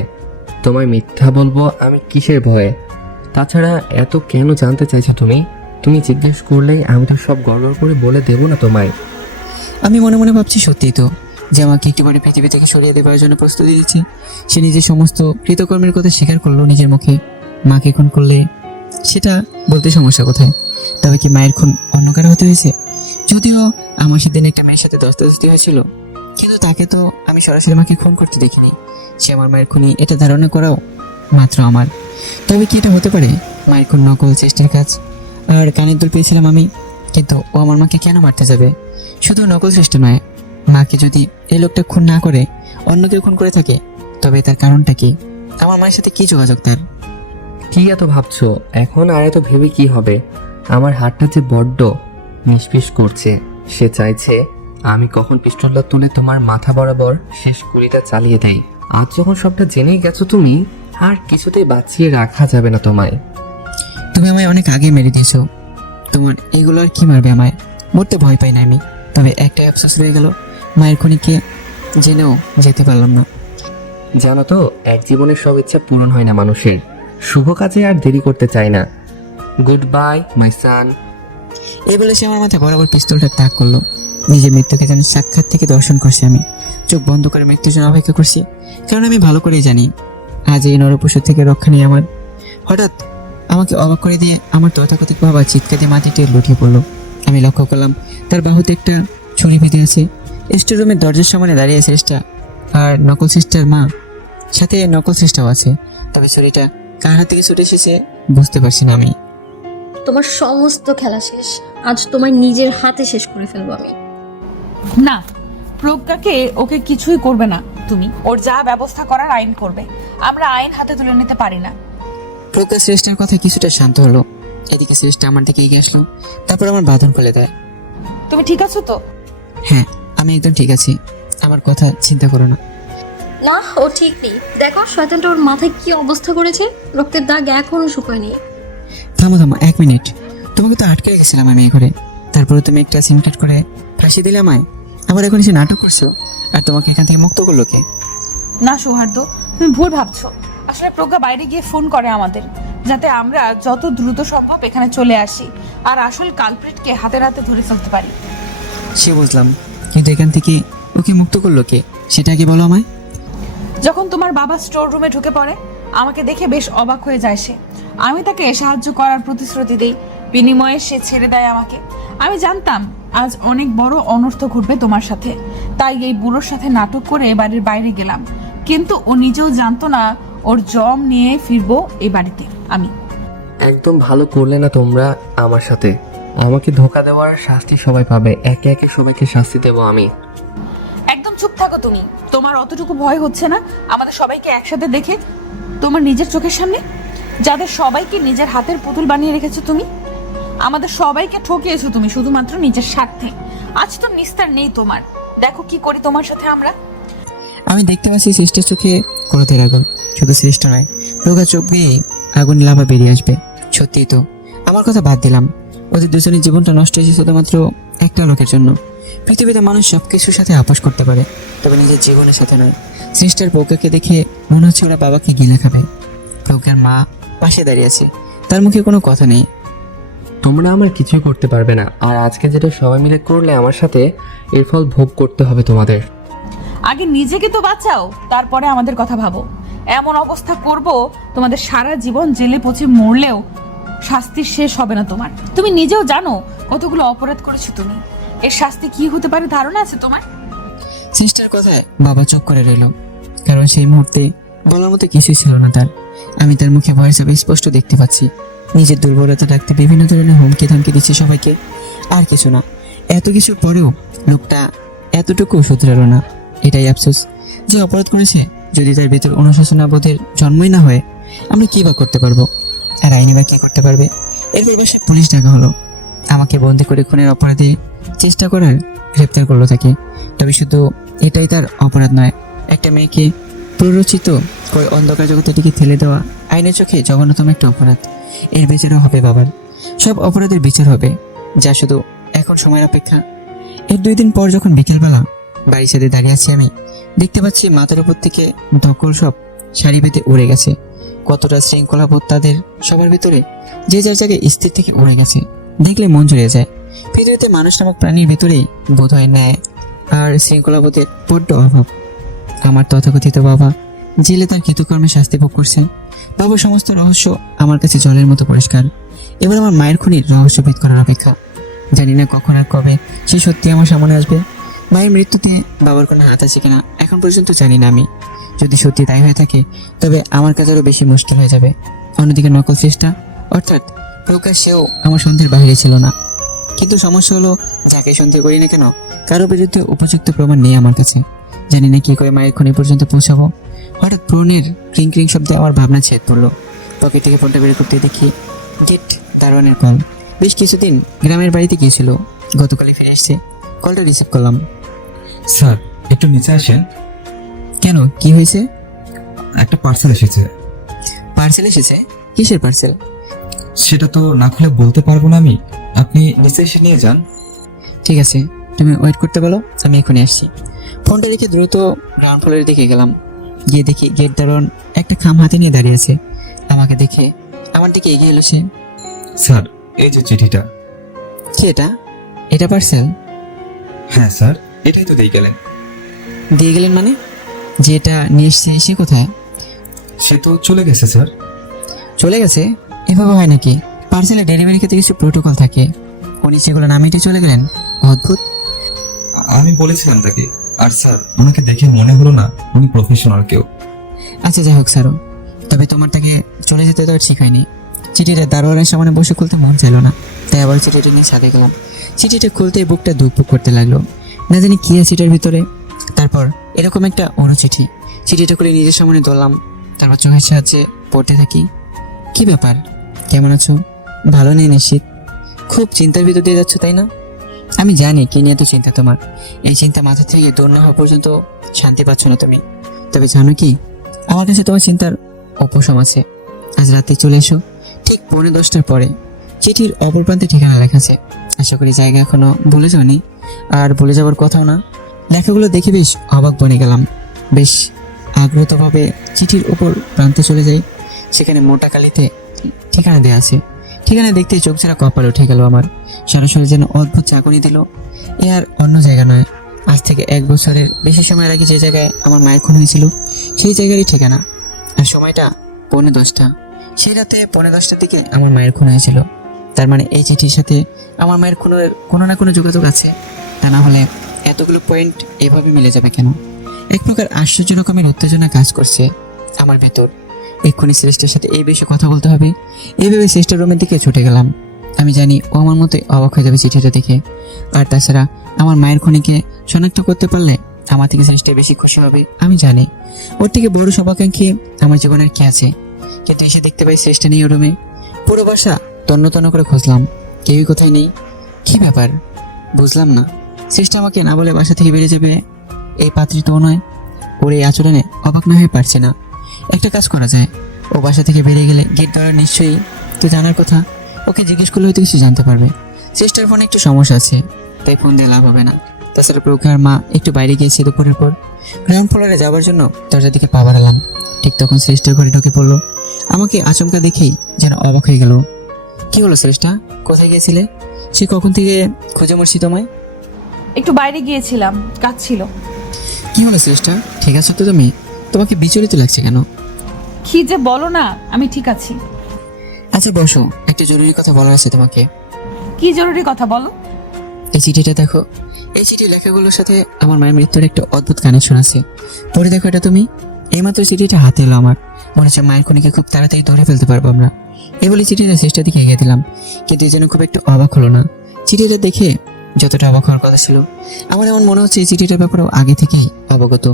তোমায় মিথ্যা বলবো আমি কিসের ভয়ে? তাছাড়া এত কেন জানতে চাইছো তুমি? তুমি জিজ্ঞেস করলেই আমি তো সব গড়বড় করে বলে দেবো না তোমায়। আমি মনে মনে ভাবছি সত্যিই তো, যে আমাকে একটুবারে পৃথিবী থেকে সরিয়ে দেওয়ার জন্য প্রস্তুতি দিচ্ছে। সে নিজের সমস্ত কৃতকর্মের কথা স্বীকার করলো নিজের মুখে। মাকে খুন করলে সেটা বলতে সমস্যা কোথায়? তবে কি মায়ের খুন অন্য কারো হতে হয়েছে? যদিও আমার সেদিন একটা মেয়ের সাথে দস্তাদস্তি হয়েছিল, কিন্তু তাকে তো আমি সরাসরি মাকে খুন করতে দেখিনি। সে আমার মায়ের খুনি এটা ধারণা করাও মাত্র আমার। তবে কি এটা হতে পারে মায়ের খুন নকল চেষ্টার কাজ? আর কানের দুল পেয়েছিলাম আমি, কিন্তু ও আমার মাকে কেন মারতে যাবে? শুধু নকল চেষ্টা নয়, মাকে যদি এই লোকটা খুন না করে অন্য কেউ খুন করে থাকে, তবে তার কারণটা কি? আমার মায়ের সাথে কি যোগাযোগ তার? কি এত ভাবছো এখন? আর এত ভেবে কি হবে? আমার হাতটা যে বড্ড নিষ্পিস করছে। সে চাইছে আমি কখন পিস্তলটা তুলে তোমার মাথা বরাবর শেষ গুলিটা চালিয়ে দেই। আজ যখন সবটা জেনেই গেছো তুমি, আর কিছুতেই বাঁচিয়ে রাখা যাবে না তোমায়। তুমি আমায় অনেক আগে মেরে দিয়েছো। তোমার এগুলো আর কি মারবে আমায়? মরতে ভয় পাই না আমি, তবে একটাই আফসোস রয়ে গেল, মায়ের খুনিকে জেনেও যেতে পারলাম না। জানো তো, এক জীবনের সব ইচ্ছা পূরণ হয় না মানুষের। শুভ কাজে আর দেরি করতে চাই না। গুড বাই মাই সান। এই বলে সে আমার মাথায় বরাবর পিস্তলটা তাক করলো। নিজের মৃত্যুকে যেন সাক্ষাৎ থেকে দর্শন করছি আমি। চোখ বন্ধ করে মৃত্যুর জন্য অপেক্ষা করছি, কারণ আমি ভালো করেই জানি আজ এই নরপশু থেকে রক্ষা নেই আমার। হঠাৎ আমাকে অবাক করে দিয়ে আমার তথাকথিত বাবা চিৎকার দিয়ে মাটিতে লুটিয়ে পড়লো। আমি লক্ষ্য করলাম তার বাহুতে একটা ছুরি বেঁধে আছে। স্টোর রুমের দরজার সামনে দাঁড়িয়ে আছে চেষ্টা, আর নকল সিস্টার মা, সাথে নকল সিস্টারও আছে। তবে ছুরিটা কার হাত থেকে ছুটে এসেছে বুঝতে পারছি না আমি। তোমার সমস্ত খেলা শেষ। আজ তোমার নিজের হাতে শেষ করে ফেলবো আমি। না, প্রজ্ঞাকে ওকে কিছুই করবে না তুমি। ওর যা ব্যবস্থা করার আইন করবে, আমরা আইন হাতে তুলে নিতে পারি না। প্রজ্ঞা শ্রেষ্ঠার কথা কিছুটা শান্ত হলো। এদিকে শ্রেষ্ঠা আমার দিকে এগিয়ে আসলো, তারপর আমার বাঁধন খুলে দেয়। তুমি ঠিক আছো তো? হ্যাঁ, আমি একদম ঠিক আছি, আমার কথা চিন্তা করো না। না, ও ঠিক নেই। দেখো শয়তানটা ওর মাথায় কি অবস্থা করেছে, রক্তের দাগ এখনো শুকায়নি। থামো থামো, 1 মিনিট। তোমাকে তো আটকে রেখেছিলাম আমি এই ঘরে, তারপরে তুমি একটা সিমকাট করে ফাঁসি দিলে আমায়। আবার এখন এসে নাটক করছো, আর তোমাকে এখান থেকে মুক্ত করলো কে? না সৌহার্দ্য, তুমি ভুল ভাবছো। আসলে প্রজ্ঞা বাইরে গিয়ে ফোন করে আমাদের, যাতে আমরা যত দ্রুত সম্ভব এখানে চলে আসি আর আসল কালপ্রিটকে হাতে নাতে ধরে ফেলতে পারি। সে বুঝলাম, কিন্তু এখান থেকে ওকে মুক্ত করলো কে সেটা আগে বলো আমায়। যখন তোমার বাবা স্টোর রুমে ঢুকে পড়ে, আমাকে দেখে বেশ অবাক হয়ে যায় সে। আমি তাকে সাহায্য করার প্রতিশ্রুতি দিই, বিনিময়ে সে ছেড়ে দেয় আমাকে। আমি জানতাম আজ অনেক বড় অনর্থ ঘটবে তোমার সাথে, তাই এই বুড়োর সাথে নাটক করে বাড়ির বাইরে গেলাম। কিন্তু ও নিজেও জানতো না ওর জম নিয়ে ফিরবো এই বাড়িতে আমি। একদম ভালো করলে না তোমরা আমার সাথে। আমাকে ধোকা দেওয়ার শাস্তি সবাই পাবে, একে একে সবাইকে শাস্তি দেবো আমি। একদম চুপ থাকো তুমি। তোমার অতটুকু ভয় হচ্ছে না আমাদের সবাইকে একসাথে দেখে, তোমার নিজের চোখের সামনে, যাদের সবাইকে নিজের হাতের পুতুল বানিয়ে রেখেছো তুমি? আমাদের সবাইকে ঠকিয়েছো তুমি শুধুমাত্র নিজের স্বার্থে। আজ তো নিস্তার নেই তোমার। দেখো কি করি তোমার সাথে আমরা। আমি দেখতে পাচ্ছি সৃষ্টির চোখে ক্রোধের আগুন। শুধু সৃষ্ট নয়, প্রজ্ঞা চোখ বেয়ে আগুন লাভা বেরিয়ে আসবে। সত্যিই তো, আমার কথা বাদ দিলাম, ওদের দুজনের জীবনটা নষ্ট হয়েছে শুধুমাত্র একটা লোকের জন্য। পৃথিবীতে মানুষ সবকিছুর সাথে আপোষ করতে পারে, তবে নিজের জীবনের সাথে নয়। সৃষ্টির প্রজ্ঞাকে দেখে মনে হচ্ছে ওরা বাবাকে গিলে খাবে। প্রজ্ঞার মা পাশে দাঁড়িয়ে আছে, তার মুখে কোনো কথা নেই। তোমরা আমার কিছুই করতে পারবে না, আর আজকে যেটা সবাই মিলে করলে আমার সাথে, এর ফল ভোগ করতে হবে তোমাদের। আগে নিজেকে তো বাঁচাও, তারপরে আমাদের কথা ভাবো। এমন অবস্থা করব তোমাদের সারা জীবন জেলে পচে মরলেও শাস্তি শেষ হবে না তোমার। তুমি নিজেও জানো কতগুলো অপরাধ করেছো তুমি। এর শাস্তি কি হতে পারে ধারণা আছে তোমার? সৃষ্টির কথায় বাবা চুপ করে রইল, কারণ সেই মুহূর্তে বলার মতো কিছুই ছিল না তার। আমি তার মুখে ভয়ের সব স্পষ্ট দেখতে পাচ্ছি। নিজের দুর্বলতা ডাকতে বিভিন্ন ধরনের হুমকি ধামকি দিচ্ছে সবাইকে, আর কিছু না। এত কিছুর পরেও লোকটা এতটুকু শুধরালো না। এটাই আফসোস, যে অপরাধ করেছে যদি তার ভেতর অনুশোচনা বোধের জন্মই না হয়, আমরা কি বা করতে পারবো? আর আইনি বা কি করতে পারবে? এরপর বাসায় পুলিশ ডাকা হলো। আমাকে বন্দি করে খুনের অপরাধী চেষ্টা করার গ্রেপ্তার করলো তাকে। তবে শুধু এটাই তার অপরাধ নয়, একটা মেয়েকে প্ররোচিত করে অন্ধকার জগতের দিকে ঠেলে দেওয়া আইনের চোখে জঘন্যতম একটা অপরাধ। এর বিচারও হবে বাবার, সব অপরাধের বিচার হবে, যা শুধু এখন সময়ের অপেক্ষা। এর 2 দিন পর যখন বিকেলবেলা বাড়ির সাথে দাঁড়িয়ে আছি, আমি দেখতে পাচ্ছি মাথার উপর থেকে ধকল সব সারি বেঁধে উড়ে গেছে। কতটা শৃঙ্খলাবোধ তাদের সবার ভিতরে, যে যার জায়গায় স্থির থেকে উড়ে গেছে। দেখলে মন জুড়ে যায়। পৃথিবীতে মানুষ নামক প্রাণীর ভিতরেই বোধ হয় ন্যায় আর শৃঙ্খলাবোধের বড্ড অভাব। আমার তথাকথিত বাবা জেলে তার কৃতকর্মে শাস্তি ভোগ করছেন। বাবার সমস্ত রহস্য আমার কাছে জলের মতো পরিষ্কার। এবার আমার মায়ের খুনির রহস্য ভেদ করার অপেক্ষা। জানি না কখন আর কবে সে সত্যি আমার সামনে আসবে। মায়ের মৃত্যুতে বাবার কোনো হাত আছে কিনা এখন পর্যন্ত জানি না আমি। যদি সত্যি তাই হয়ে থাকে, তবে আমার কাছে আরও বেশি মুশকিল হয়ে যাবে। অন্যদিকে নকল চেষ্টা, অর্থাৎ প্রকাশ্যেও আমার সন্দেহের বাইরে ছিল না। কিন্তু সমস্যা হলো, যাকে সন্দেহ করি না কেন, কারো বিরুদ্ধে উপযুক্ত প্রমাণ নেই আমার কাছে। জানি না কি করে মায়ের খুনি পর্যন্ত পৌঁছাবো। হঠাৎ ফোনের ক্রিং ক্রিং শব্দে আমার ভাবনা ছেদ পড়লো। পকেট থেকে ফোনটা বের করতে দেখি গেট দারোয়ানের কল। বেশ কিছুদিন গ্রামের বাড়িতে গিয়েছিল, গতকালই ফিরে এসছে। কলটা রিসিভ করলাম। স্যার, একটু নিচে আসেন। কেন, কি হয়েছে? একটা পার্সেল এসেছে। পার্সেল এসেছে? কিসের পার্সেল? সেটা তো না খুলে বলতে পারবো না আমি। আপনি নিচে এসে নিয়ে যান। ঠিক আছে, তুমি ওয়েট করতে বলো, আমি এখনই আসছি। ফোনটা রেখে দ্রুত গ্রাউন্ড ফ্লোরের দিকে গেলাম। গিয়ে দেখি গেট দারোয়ান একটা খাম হাতে নিয়ে দাঁড়িয়ে আছে। আমাকে দেখে আমার দিকে এগিয়ে এলো সে। স্যার, এই যে চিঠিটা। কি এটা? এটা পার্সেল? হ্যাঁ স্যার, এটাই তো দিয়ে গেলেন। দিয়ে গেলেন মানে? যে এটা নিয়ে এসছে সে কোথায়? সে তো চলে গেছে স্যার। চলে গেছে? এভাবে হয় নাকি? পার্সেলে ডেলিভারি ক্ষেত্রে কিছু প্রোটোকল থাকে, উনি সেগুলো নামিয়ে চলে গেলেন। অদ্ভুত। আমি বলেছিলাম তাকে, আর স্যার ওনাকে দেখে মনে হলো না উনি প্রফেশনাল কেউ। আচ্ছা যাই হোক স্যারও, তবে তোমার তাকে চলে যেতে তো ঠিক হয়নি। চিঠিটা দারোয়ানের সামনে বসে খুলতে মন চাইলো না, তাই আবার চিঠিটা নিয়ে ছাদে গেলাম। চিঠিটা খুলতেই বুকটা ধুকপুক করতে লাগলো, না জানি কি আছে চিঠির ভিতরে। তারপর এরকম একটা অন্য চিঠি। চিঠিটা খুলে নিজের সামনে ধরলাম, তারপর চোখের সাহায্যে পড়তে থাকি। কি ব্যাপার, কেমন আছো? ভালো নেই নিশ্চিত? খুব চিন্তার ভিতর দিয়ে যাচ্ছ তাই না? আমি জানি কি নিয়ে তো চিন্তা তোমার। এই চিন্তা মাথা থেকে দূর না হওয়া পর্যন্ত শান্তি পাচ্ছ না তুমি। তবে জানো কি, আমার কাছে তোমার চিন্তার উপশম আছে। আজ রাতে চলে এসো, ঠিক 10:45টার পরে। চিঠির অপর প্রান্তে ঠিকানা লেখা আছে। আশা করি জায়গা এখনো ভুলে যাওনি, আর ভুলে যাওয়ার কথাও না। লেখাগুলো দেখে বেশ অবাক বনে গেলাম। বেশ আগ্রহভাবে চিঠির উপর প্রান্তে চলে যাই। সেখানে মোটা কালিতে ঠিকানা দেওয়া আছে। ঠিকানা দেখতে চোখ ছাড়া কপাল উঠে গেল আমার। সরাসরি যেন অদ্ভুত চাকুনি দিল। এ আর অন্য জায়গা নয়, আজ থেকে 1 বছরের বেশি সময় আগে যে জায়গায় আমার মায়ের খুন হয়েছিল সেই জায়গারই ঠিকানা। আর সময়টা 10:45। সেই রাতে 10:45টার দিকে আমার মায়ের খুন হয়েছিল। তার মানে এই চিঠির সাথে আমার মায়ের খুনের কোনো না কোনো যোগাযোগ আছে। তা না হলে এতগুলো পয়েন্ট এভাবে মিলে যাবে কেন? এক প্রকার আশ্চর্য রকমের উত্তেজনা কাজ করছে আমার ভেতর। এক্ষুনি শ্রেষ্ঠের সাথে এই বিষয়ে কথা বলতে হবে। এইভাবে শ্রেষ্ঠ রুমের দিকে ছুটে গেলাম। আমি জানি ও আমার মতোই অবাক হয়ে যাবে চিঠিটা দেখে। আর তাছাড়া আমার মায়ের খুনিকে শনাক্ত করতে পারলে আমার থেকে শ্রেষ্ঠ বেশি খুশি হবে। আমি জানি ওর থেকে বড় শুভাকাঙ্ক্ষী আমার জীবনের কি আছে। কিন্তু এসে দেখতে পাই শ্রেষ্ঠ নেই ও রুমে। পুরো বাসা তন্ন তন্ন করে খুঁজলাম, কেউই কোথায় নেই। কি ব্যাপার বুঝলাম না। শ্রেষ্ঠ আমাকে না বলে বাসা থেকে বেরিয়ে যাবে এই পাত্রী তো নয়। ওর এই আচরণে অবাক না হয়ে পারছে না। একটা কাজ করা যায়, ও বাসা থেকে বেরিয়ে গেলে গেট ধরার নিশ্চয়ই তো জানার কথা। ওকে জিজ্ঞেস করলে হয়তো কিছু জানতে পারবে। শ্রেষ্ঠের ফোনে একটু সমস্যা আছে, তাই ফোন দিয়ে লাভ হবে না। তাছাড়া প্রজ্ঞার মা একটু বাইরে গিয়েছে দুপুরের পর। গ্রাউন্ড ফ্লোরে যাওয়ার জন্য দরজার দিকে পা বাড়ালাম। ঠিক তখন শ্রেষ্ঠের ঘরে ঢুকে পড়লো। আমাকে আচমকা দেখেই যেন অবাক হয়ে গেল। কি হলো শ্রেষ্ঠা, কোথায় গিয়েছিলে? সে কখন থেকে খুঁজে মরছি তোমায়। একটু বাইরে গিয়েছিলাম, কাজ ছিল। কি হলো শ্রেষ্ঠা, ঠিক আছো তো তুমি? তোমাকে বিচলিত লাগছে কেন? কি যে বলো না, আমি ঠিক আছি। আচ্ছা বসো, একটা জরুরি কথা বলার আছে তোমাকে। কি জরুরি কথা বলো? এই চিঠিটা দেখো। এই চিঠির লেখাগুলোর সাথে আমার মায়ের মৃত্যুর একটা অদ্ভুত কানেকশন আছে। পড়ে দেখো এটা তুমি। এইমাত্র চিঠিটা হাতে এলো আমার। মনে হচ্ছে মায়ের খুনিকে খুব তাড়াতাড়ি ধরে ফেলতে পারবো আমরা। এই বলে চিঠিটা শেষটার দিকে এগিয়ে দিলাম, কিন্তু এই যেন খুব একটা অবাক হলো না। চিঠিটা দেখে যতটা অবাক হওয়ার কথা ছিল, আমার এমন মনে হচ্ছে এই চিঠিটার ব্যাপারেও আগে থেকেই অবগত,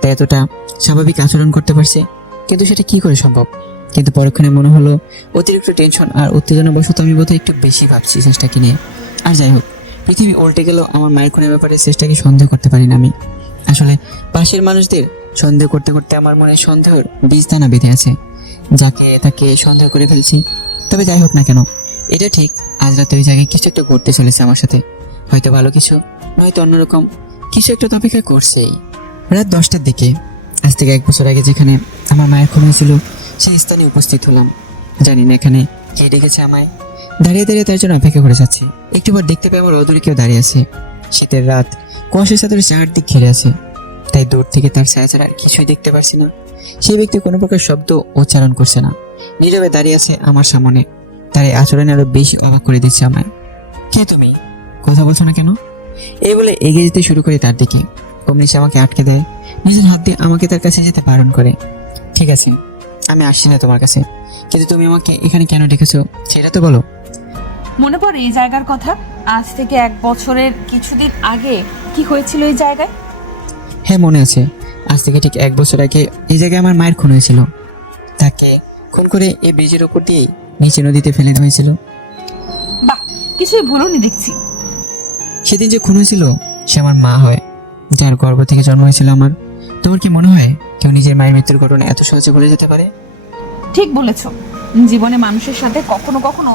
তাই এতটা স্বাভাবিক আচরণ করতে পারছে। কিন্তু সেটা কি করে সম্ভব? কিন্তু পরক্ষণে মনে হলো অতিরিক্ত টেনশন আর উত্তেজনা বশত আমি বোধহয় একটু বেশি ভাবছি চেষ্টাকে নিয়ে। আর যাই হোক, পৃথিবী উল্টে গেলেও আমার মায়ের খুনের ব্যাপারে চেষ্টাকে সন্দেহ করতে পারি না আমি। আসলে পাশের মানুষদের সন্দেহ করতে করতে আমার মনে সন্দেহের বীজ দানা বেঁধে আছে, যাকে তাকে সন্দেহ করে ফেলছি। তবে যাই হোক না কেন, এটা ঠিক আজ রাতে ওই জায়গায় কিছু একটা ঘটতে চলেছে আমার সাথে। হয়তো ভালো কিছু, নয়তো অন্যরকম কিছু একটা তো অপেক্ষা করছেই। রাত 10টার দিকে আজ থেকে 1 বছর আগে যেখানে আমার মায়ের খুন হয়েছিল সেই স্থানে উপস্থিত হলাম। জানি না এখানে কে ডেকেছে আমায়। দাঁড়িয়ে দাঁড়িয়ে তার জন্য অপেক্ষা করে যাচ্ছি। একটু পর দেখতে পাই আমার অদূরে কেউ দাঁড়িয়ে আছে। শীতের রাত, কুয়াশার সাথে চারদিক ঘিরে আছে, তাই দূর থেকে তার ছায়া ছাড়া আর কিছুই দেখতে পারছি না। সেই ব্যক্তি কোনো প্রকার শব্দ উচ্চারণ করছে না, নীরবে দাঁড়িয়ে আছে আমার সামনে। তার এই আচরণে আরো বেশি অবাক করে দিচ্ছে আমায়। কে তুমি? কথা বলছো না কেন? এই বলে এগিয়ে যেতে শুরু করে তার দিকে। অমনি সে আমাকে আটকে দেয়, নিজের হাত দিয়ে আমাকে তার কাছে যেতে বারণ করে। ঠিক আছে, আমি আসছি না তোমার কাছে, কিন্তু তুমি আমাকে এখানে কেন ডেকেছো সেটা তো বলো। মনে পড়ে এই জায়গার কথা? আজ থেকে 1 বছরের কিছুদিন আগে কি হয়েছিল এই জায়গায়? হ্যাঁ মনে আছে। আজ থেকে ঠিক 1 বছর আগে এই জায়গায় আমার মায়ের খুন হয়েছিল। তাকে খুন করে এই ব্রিজের উপর দিয়েই নিচে নদীতে ফেলে দেওয়া হয়েছিল। বাহ, কিছুই ভুলুনি দেখছি। সেদিন যে খুন হয়েছিল সে আমার মা হয়, যার গর্ভ থেকে জন্ম হয়েছিল আমার। তোমার কি মনে হয় কেউ নিজের মায়ের মৃত্যুর ঘটনা এত সহজে ভুলে যেতে পারে? ঠিক বলেছ। জীবনে মানুষের সাথে কখনো কখনো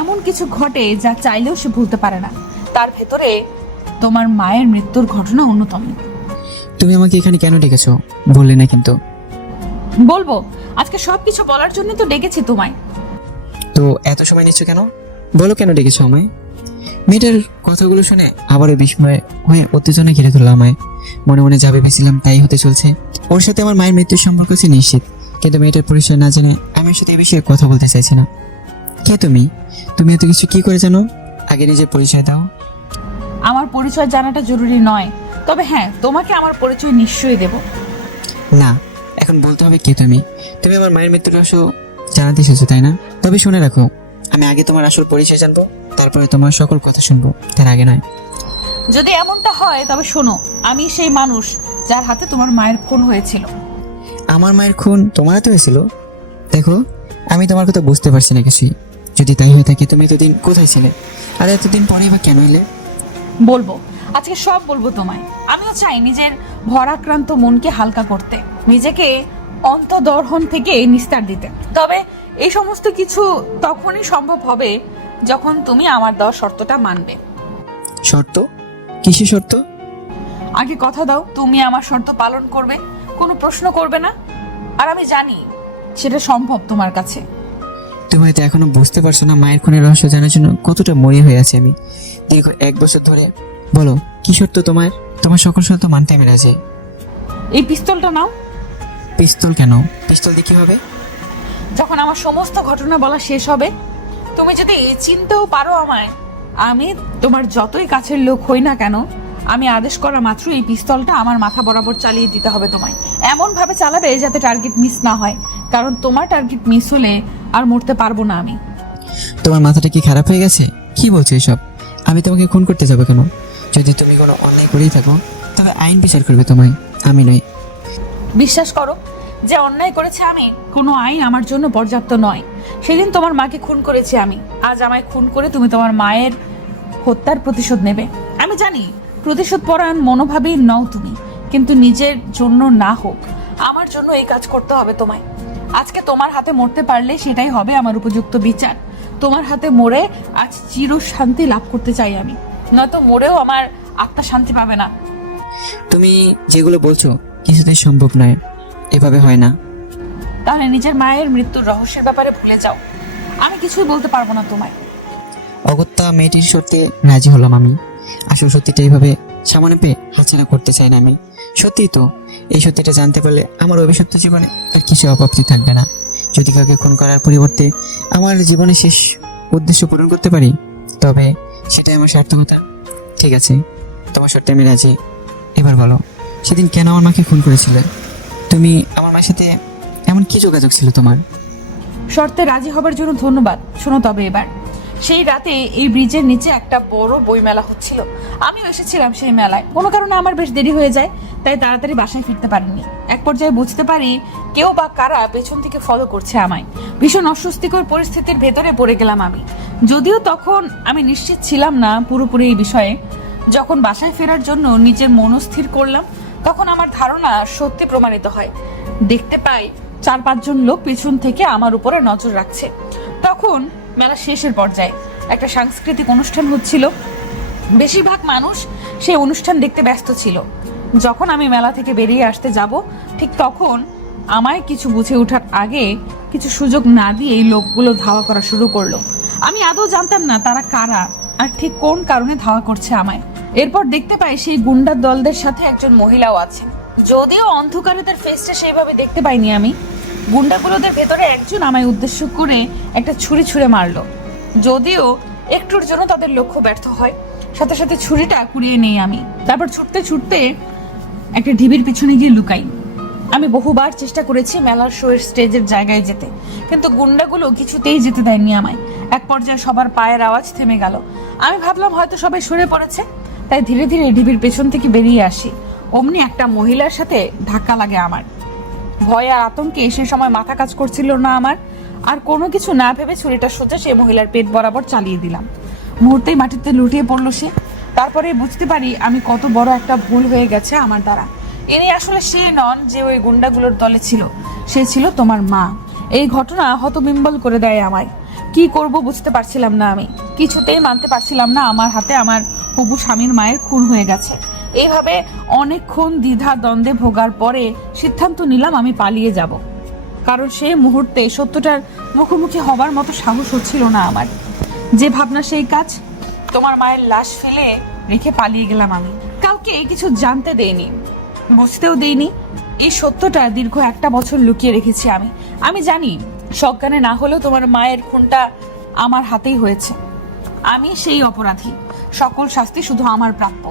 এমন কিছু ঘটে যা চাইলেও সে ভুলতে পারে না। তার ভেতরে তোমার মায়ের মৃত্যুর ঘটনা অন্যতম। তুমি আমাকে এখানে কেন ডেকেছো বললে না কিন্তু। বলবো, আজকে সবকিছু বলার জন্য তো ডেকেছি তোমায়। তো এত সময় নিচ্ছ কেন? বলো কেন ডেকেছো আমায়? মেয়েটার কথাগুলো শুনে আবারও বিস্ময় হয়ে উত্তেজনা ঘিরে ধরলো আমায়। মনে মনে যা ভেবেছিলাম তাই হতে চলছে। ওর সাথে আমার মায়ের মৃত্যুর সম্পর্ক আছে নিশ্চিত, কিন্তু মেয়েটার পরিচয় না জেনে আমি ওর সাথে এই বিষয়ে কথা বলতে চাইছি না। কে তুমি? তুমি এত কিছু কি করে জানো? আগে নিজের পরিচয় দাও। আমার পরিচয় জানাটা জরুরি নয়, তবে হ্যাঁ, তোমাকে আমার পরিচয় নিশ্চয়ই দেব। না, এখন বলতে হবে কে তুমি। তুমি আমার মায়ের মৃত্যুর রহস্য জানাতে এসেছো তাই না? তবে শুনে রাখো, আমি আগে তোমার আসল পরিচয় জানবো, তারপরে তোমার সকল কথা শুনবো, তার আগে নয়। যদি এমনটা হয় তবে শোনো, আমি সেই মানুষ যার হাতে তোমার মায়ের খুন হয়েছিল। আমার মায়ের খুন তোমার হাতে হয়েছিল? দেখো, আমি তোমার কথা বুঝতে পারছি না কিছু। যদি তাই হয়ে থাকে, তুমি এতদিন কোথায় ছিলে, আর এতদিন পরেই বা কেন এলে? বলবো, আজকে সব বলবো তোমায়। আমিও চাই নিজের ভরাক্রান্ত মনকে হালকা করতে, নিজেকে অন্তর্দহন থেকে নিস্তার দিতে। তবে এই সমস্ত কিছু তখনই সম্ভব হবে যখন তুমি আমার দেওয়া শর্তটা মানবে। শর্ত? কিসের শর্ত? আগে কথা দাও, তুমি আমার শর্ত পালন করবে, কোনো প্রশ্ন করবে না। আর আমি জানি সেটা সম্ভব তোমার কাছে। তুমি হয়তো এখনো বুঝতে পারছো না মায়ের খুনের রহস্য জানার জন্য কতটা মরি হয়ে আছি আমি দীর্ঘ 1 বছর ধরে। বলো, কি শর্ত তোমার? তোমার সকল শর্ত মানতে আমি রাজি। এই পিস্তলটা নাও। পিস্তল কেন? পিস্তল দিয়ে কি হবে? যখন আমার সমস্ত ঘটনা বলা শেষ হবে, তুমি যদি চিনতেও পারো আমায়, আমি তোমার যতই কাছের লোক হই না কেন, আমি আদেশ করা মাত্র এই পিস্তলটা আমার মাথা বরাবর চালিয়ে দিতে হবে তোমায়। এমন ভাবে চালাবে যাতে টার্গেট মিস না হয়, কারণ তোমার টার্গেট মিস হলে আর মরতে পারবো না আমি। তোমার মাথাটা কি খারাপ হয়ে গেছে? কি বলছো এসব? আমি তোমাকে খুন করতে যাবো কেন? যদি তুমি কোনো অন্যায় করেই থাকো, তবে আইন বিচার করবে তোমায়, আমি নয়। বিশ্বাস করো, যে অন্যায় করেছে আমি, কোনো আইন আমার জন্য পর্যাপ্ত নয়। সেদিন তোমার মাকে খুন করেছি আমি, আজ আমায় খুন করে তুমি তোমার মায়ের হত্যার প্রতিশোধ নেবে। আমি জানি প্রতিশোধ পরায়ণ মনোভাবেই নও তুমি, কিন্তু নিজের জন্য না হোক, আমার জন্য এই কাজ করতে হবে তোমায়। আজকে তোমার হাতে মরতে পারলে সেটাই হবে আমার উপযুক্ত বিচার। তোমার হাতে মরে আজ চির শান্তি লাভ করতে চাই আমি, নয়তো মরেও আমার আত্মা শান্তি পাবে না। তুমি যেগুলো বলছো কিছুতেই সম্ভব নয়, এভাবে হয় না। তাহলে নিজের মায়ের মৃত্যুর রহস্যের ব্যাপারে ভুলে যাও, আমি কিছুই বলতে পারবো না তোমায়। অগত্যা মেয়েটির শর্তে রাজি হলাম আমি। আসল সত্যিটা এইভাবে সামনে পেয়ে হাতছাড়া করতে চাই না আমি। সত্যিই তো, এই সত্যিটা জানতে পারলে আমার অভিশপ্ত জীবনে আর কিছু অপ্রাপ্তি থাকবে না। যদি কাউকে খুন করার পরিবর্তে আমার জীবনের শেষ উদ্দেশ্য পূরণ করতে পারি, তবে সেটাই আমার সার্থকতা। ঠিক আছে, তোমার শর্তে আমি রাজি। এবার বলো, সেদিন কেন আমার মাকে খুন করেছিলে? তুমি আমার মায়ের সাথে এমন কি যোগাযোগ ছিল তোমার? শর্তে রাজি হবার জন্য ধন্যবাদ। শোনো তবে এবার, সেই রাতে এই ব্রিজের নিচে একটা বড় বই মেলা হচ্ছিল। আমিও এসেছিলাম সেই মেলায়। কোনো কারণে আমার বেশ দেরি হয়ে যায়, তাই তাড়াতাড়ি বাসায় ফিরতে পারিনি। এক পর্যায়ে বুঝতে পারি কেউ বা কারা পেছন থেকে ফলো করছে আমায়। ভীষণ অস্বস্তিকর পরিস্থিতির ভেতরে পড়ে গেলাম আমি, যদিও তখন আমি নিশ্চিত ছিলাম না পুরোপুরি এই বিষয়ে। যখন বাসায় ফেরার জন্য নিজের মনস্থির করলাম, তখন আমার ধারণা সত্যি প্রমাণিত হয়। দেখতে পাই 4-5 জন লোক পেছন থেকে আমার উপরে নজর রাখছে। তখন মেলা শেষের পর্যায়ে একটা সাংস্কৃতিক অনুষ্ঠান হচ্ছিল। বেশিরভাগ মানুষ সেই অনুষ্ঠান দেখতে ব্যস্ত ছিল। যখন আমি মেলা থেকে বেরিয়ে আসতে যাব, ঠিক তখন আমায় কিছু বুঝে ওঠার আগে কিছু সুযোগ না দিয়ে এই লোকগুলো ধাওয়া করা শুরু করলো। আমি আদৌ জানতাম না তারা কারা আর ঠিক কোন কারণে ধাওয়া করছে আমায়। এরপর দেখতে পাই সেই গুন্ডার দলদের সাথে একজন মহিলাও আছে। যদিও অন্ধকারে তার ফেসটা সেইভাবে দেখতে পাইনি আমি। গুন্ডাগুলোদের ভেতরে একজন আমায় উদ্দেশ্য করে একটা ছুরি ছুঁড়ে মারলো। যদিও একটুর জন্য তাদের লক্ষ্য ব্যর্থ হয়, সাথে সাথে ছুরিটা কুড়িয়ে নেই আমি। তারপর ছুটতে ছুটতে একটা ঢিবির পিছনে গিয়ে লুকাই। আমি বহুবার চেষ্টা করেছি মেলার শোয়ের স্টেজের জায়গায় যেতে, কিন্তু গুন্ডাগুলো কিছুতেই যেতে দেয়নি আমায়। এক পর্যায়ে সবার পায়ের আওয়াজ থেমে গেল। আমি ভাবলাম হয়তো সবাই সরে পড়েছে, তাই ধীরে ধীরে ঢিবির পেছন থেকে বেরিয়ে আসি। অমনি একটা মহিলার সাথে ধাক্কা লাগে আমার। ভয় আর আতঙ্কে সে সময় মাথা কাজ করছিল না আমার। আর কোনো কিছু না ভেবে ছুরিটা সোজা সেই মহিলার পেট বরাবর চালিয়ে দিলাম। মুহূর্তেই মাটিতে লুটিয়ে পড়লো সে। তারপরে বুঝতে পারি আমি কত বড় একটা ভুল হয়ে গেছে আমার দ্বারা। ইনি আসলে সে নন যে ওই গুন্ডাগুলোর দলে ছিল, সে ছিল তোমার মা। এই ঘটনা হতবিম্বল করে দেয় আমায়। কি করব বুঝতে পারছিলাম না আমি। কিছুতেই মানতে পারছিলাম না আমার হাতে আমার হবু স্বামীর মায়ের খুন হয়ে গেছে। এইভাবে অনেকক্ষণ দ্বিধা দ্বন্দ্বে ভোগার পরে সিদ্ধান্ত নিলাম আমি পালিয়ে যাব, কারণ সেই মুহূর্তে সত্যটার মুখোমুখি হবার মতো সাহস হচ্ছিল না আমার। যে ভাবনা সেই কাজ। তোমার মায়ের লাশ ফেলে রেখে পালিয়ে গেলাম আমি। কাউকে কিছু জানতে দেইনি, বুঝতেও দেইনি। এই সত্যটা দীর্ঘ 1 বছর লুকিয়ে রেখেছি আমি। আমি জানি সজ্ঞানে না হলেও তোমার মায়ের খুনটা আমার হাতেই হয়েছে। আমি সেই অপরাধী, সকল শাস্তি শুধু আমার প্রাপ্য।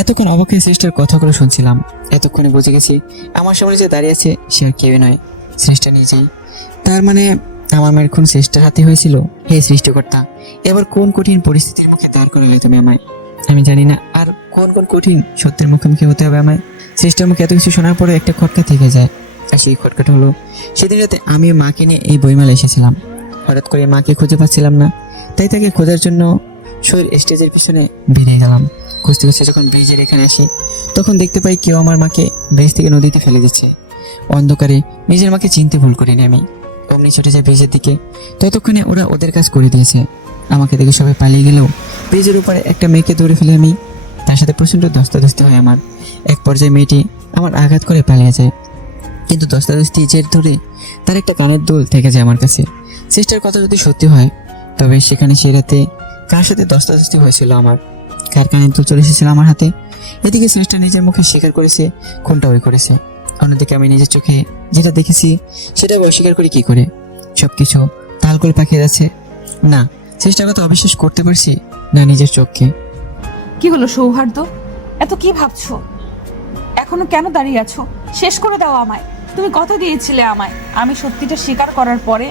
এতক্ষণ অবাক হয়ে শ্রেষ্ঠার কথাগুলো শুনছিলাম। এতক্ষণে বুঝে গেছি আমার সামনে যে দাঁড়িয়ে আছে সে আর কেউ নয়, শ্রেষ্ঠা নিজেই। তার মানে আমার মায়ের খুন চেষ্টার হাতে হয়েছিল। হে সৃষ্টিকর্তা, এবার কোন কঠিন পরিস্থিতির মুখে দাঁড় করালে তুমি আমায়, আমি জানি না আর কোন কোন কঠিন সত্যের মুখোমুখি হতে হবে আমায়। চেষ্টার মুখে এত কিছু শোনার পরে একটা খটকা থেকে যায়, আর সেই খটকাটা হলো সেদিন রাতে আমি মাকে নিয়ে এই বইমেলা এসেছিলাম। হঠাৎ করে মাকে খুঁজে পাচ্ছিলাম না, তাই তাকে খোঁজার জন্য শহীদ স্টেজের পিছনে বেরিয়ে গেলাম। খুঁজতে খুঁজতে যখন ব্রিজের এখানে আসি, তখন দেখতে পাই কেউ আমার মাকে ব্রিজ থেকে নদীতে ফেলে দিচ্ছে। অন্ধকারে নিজের মাকে চিনতে ভুল করিনি আমি, অমনি ছুটে যায় ব্রিজের দিকে। ততক্ষণে ওরা ওদের কাজ করে দিয়েছে। আমাকে দেখে সবাই পালিয়ে গেলেও ব্রিজের উপরে একটা মেয়েকে ধরে ফেলে আমি, তার সাথে প্রচণ্ড ধস্তাধস্তি হয় আমার। এক পর্যায়ে মেয়েটি আমার আঘাত করে পালিয়ে যায়, কিন্তু ধস্তাধস্তি জের ধরে তার একটা কানের দুল থেকে যায় আমার কাছে। চেষ্টার কথা যদি সত্যি হয়, তবে সেখানে সেই রাতে কার সাথে ধস্তাধস্তি হয়েছিল আমার, কার কানের দুল চলে এসেছিল আমার হাতে। এদিকে চেষ্টা নিজের মুখে স্বীকার করেছে খুনটা ওই করেছে, অন্যদিকে আমি নিজের চোখে যেটা দেখেছি সেটা অস্বীকার করি কি করে? সবকিছু তাল করে পাকিয়ে যাচ্ছে। না, চেষ্টার কথা অবিশ্বাস করতে পারছি না নিজের চোখকে। কি হলো সৌহার্দ্য, এত কি ভাবছো? এখনো কেন দাঁড়িয়ে আছো? শেষ করে দাও আমায়। তুমি কথা দিয়েছিলে আমায়, আমি সত্যিটা স্বীকার করার পরে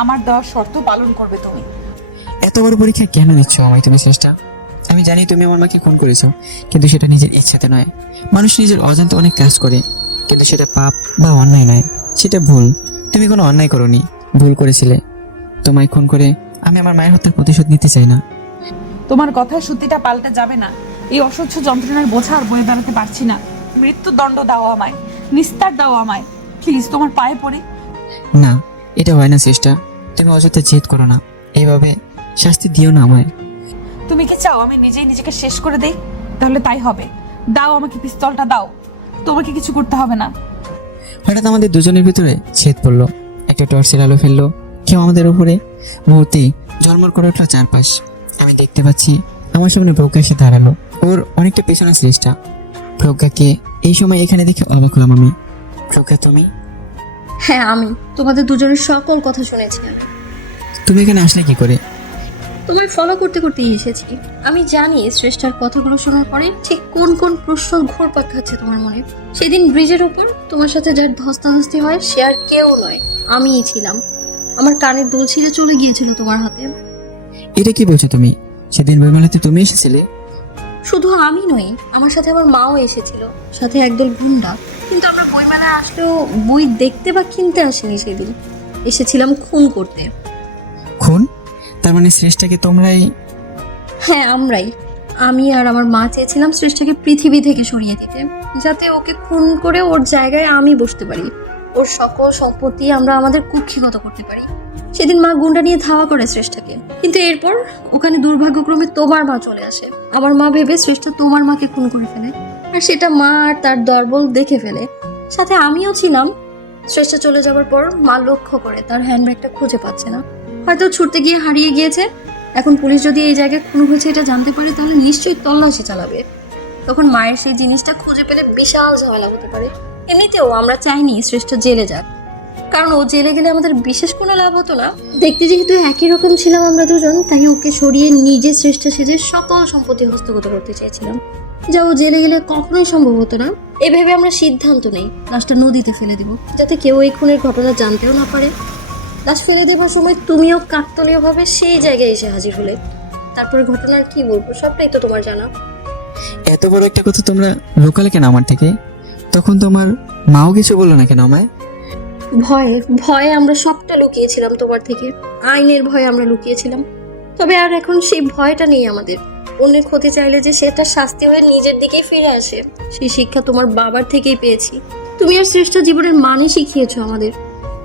আমার দেওয়ার শর্ত পালন করবে তুমি। এত বড় পরীক্ষা কেন নিচ্ছ আমায় তুমি চেষ্টা? আমি জানি তুমি আমার মাকে খুন করেছো, কিন্তু সেটা নিজের ইচ্ছাতে নয়। মানুষ নিজের অজান্তে অনেক কাজ করে, কিন্তু সেটা পাপ বা অন্যায় নয়, সেটা ভুল। তুমি কোনো অন্যায় করোনি, ভুল করেছিলে। তোমায় খুন করে আমি আমার মায়ের হত্যার প্রতিশোধ নিতে চাই না। তোমার কথায় সত্যিটা পাল্টে যাবে না। এই অসহ্য যন্ত্রণার বোঝা আর বয়ে বেড়াতে পারছি না। মৃত্যুদণ্ড দাও আমায়, নিস্তার দাও আমায়, প্লিজ, তোমার পায়ে পড়ে। না, এটা হয় না চেষ্টা। তুমি অযথা জেদ করো না, এইভাবে শাস্তি দিও না আমায়। তুমি কি চাও আমি নিজেই নিজেকে শেষ করে দেই? তাহলে তাই হবে। দাও আমাকে পিস্তলটা, দাও। তোমাকে কিছু করতে হবে না। হঠাৎ আমাদের দুজনের ভিতরে ছেদ পড়লো, একটা টর্চের আলো ফেললো কেউ আমাদের উপরে। মুহূর্তেই ঝলমল করে উঠলো চারপাশ। আমি দেখতে পাচ্ছি আমার সামনে প্রজ্ঞা এসে দাঁড়ালো, ওর অনেকটা পেছনে চেষ্টা। প্রজ্ঞাকে এই সময় এখানে দেখে অবাক হলাম আমি। প্রজ্ঞা তুমি? হ্যাঁ আমি তোমাদের দুজনের সকল কথা শুনেছি। তুমি এখানে আসলে কি করে? তোমায় ফলো করতে করতেই এসেছি। আমি জানি শ্রেষ্ঠার কথাগুলো শোনার পরে ঠিক কোন কোন প্রশ্ন ঘুরপাক খাচ্ছে তোমার মনে। সেদিন ব্রিজের উপর তোমার সাথে যার ধস্তাধস্তি হয় সে আর কেউ নয়, আমিই ছিলাম। আমার কানের দুল ছিঁড়ে চলে গিয়েছিল তোমার হাতে। এটা কি বলছো তুমি? সেদিন বইমেলাতে তুমি এসেছিলে? শুধু আমি নই, আমার সাথে আমার মাও এসেছিল, সাথে একদল গুন্ডা। কিন্তু আমরা বইমেলায় আসলেও বই দেখতে বা কিনতে আসিনি সেদিন, এসেছিলাম খুন করতে। খুন? তার মানে শ্রেষ্ঠাকে তোমরাই? হ্যাঁ আমরাই। আমি আর আমার মা চেয়েছিলাম শ্রেষ্ঠাকে পৃথিবী থেকে সরিয়ে দিতে, যাতে ওকে খুন করে ওর জায়গায় আমি বসতে পারি, ওর সকল সম্পত্তি আমরা আমাদের কুক্ষিগত করতে পারি। সেদিন মা গুন্ডা নিয়ে ধাওয়া করে শ্রেষ্ঠাকে, কিন্তু এরপর ওখানে দুর্ভাগ্যক্রমে তোমার মা চলে আসে। আমার মা ভেবে শ্রেষ্ঠা তোমার মাকে খুন করে ফেলে, আর সেটা মা আর তার দলবল দেখে ফেলে। সাথে আমিও ছিলাম। শ্রেষ্ঠা চলে যাওয়ার পর মা লক্ষ্য করে তার হ্যান্ডব্যাগটা খুঁজে পাচ্ছে না, হয়তো ছুটতে গিয়ে হারিয়ে গিয়েছে। এখন পুলিশ যদি এই জায়গায় খুন হয়েছে এটা জানতে পারে, তাহলে নিশ্চয়ই তল্লাশি চালাবে। তখন মায়ের সেই জিনিসটা খুঁজে পেলে বিশাল ঝামেলা হতে পারে। এমনিতেও আমরা চাইনি শ্রেষ্ঠ জেলে যাক, কারণ ও জেলে গেলে আমাদের বিশেষ কোনো লাভ হতো না। দেখতে যেহেতু একই রকম ছিলাম আমরা দুজন, তাই ওকে সরিয়ে নিজে শ্রেষ্ঠ সেজে সকল সম্পত্তি হস্তগত করতে চেয়েছিলাম, যা ও জেলে গেলে কখনোই সম্ভব হতো না। এভাবে আমরা সিদ্ধান্ত নেই লাশটা নদীতে ফেলে দিব, যাতে কেউ এই খুনের ঘটনা জানতেও না পারে। লাশ ফেলে দেবার সময় তুমিও কাকতালীয়ভাবে সেই জায়গায় এসে হাজির হলে। তারপরে ঘটনার কি বলবো, সবটাই তো তোমার জানা। এত বড় একটা কথা তোমরা লুকালে কেন আমার থেকে? তখন তোমার মাও কিছু বললো না কেন আমায়? ভয়ে ভয়ে আমরা সবটা লুকিয়েছিলাম তোমার থেকে, আইনের ভয়ে আমরা লুকিয়েছিলাম। তবে আর এখন সেই ভয়টা নেই আমাদের। অন্যের ক্ষতি চাইলে যে সেটা শাস্তি হয়ে নিজের দিকেই ফিরে আসে, সেই শিক্ষা তোমার বাবার থেকেই পেয়েছি। তুমি আর শ্রেষ্ঠ জীবনের মানে শিখিয়েছো আমাদের।